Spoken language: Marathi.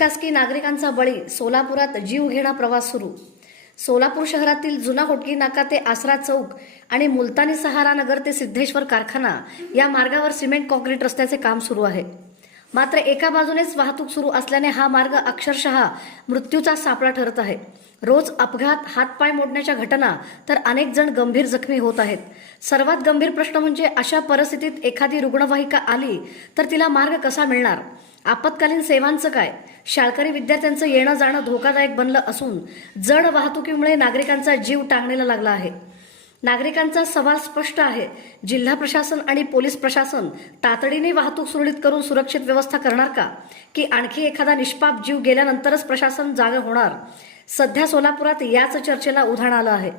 निष्कासकी नागरिकांचा बळी, सोलापुरात जीवघेणा प्रवास सुरू। सोलापूर शहरातील जुना होटगी नाका ते आसरा चौक आणि मुलतानी सहारा नगर ते सिद्धेश्वर कारखाना या मार्गावर सिमेंट कॉन्क्रीट रस्त्याचे काम सुरू आहे। मात्र एका बाजूनेच वाहतूक सुरू असल्याने हा मार्ग अक्षरशः मृत्यूचा सापळा ठरत आहे। रोज अपघात, हातपाय मोडण्याच्या घटना तर अनेक जण गंभीर जखमी होत आहेत। सर्वात गंभीर प्रश्न म्हणजे अशा परिस्थितीत एखादी रुग्णवाहिका आली तर तिला मार्ग कसा मिळणार? आपत्कालीन सेवांचं काय? शाळकरी विद्यार्थ्यांचं येणं जाणं धोकादायक बनलं असून जड वाहतुकीमुळे नागरिकांचा जीव टांगणीला लागला आहे। नागरिकांचा सवाल स्पष्ट आहे, जिल्हा प्रशासन आणि पोलीस प्रशासन तातडीने वाहतूक सुरळीत करून सुरक्षित व्यवस्था करणार का, की आणखी एखादा निष्पाप जीव गेल्यानंतरच प्रशासन जागे होणार? सध्या सोलापुरात याच चर्चेला उधाण आलं आहे।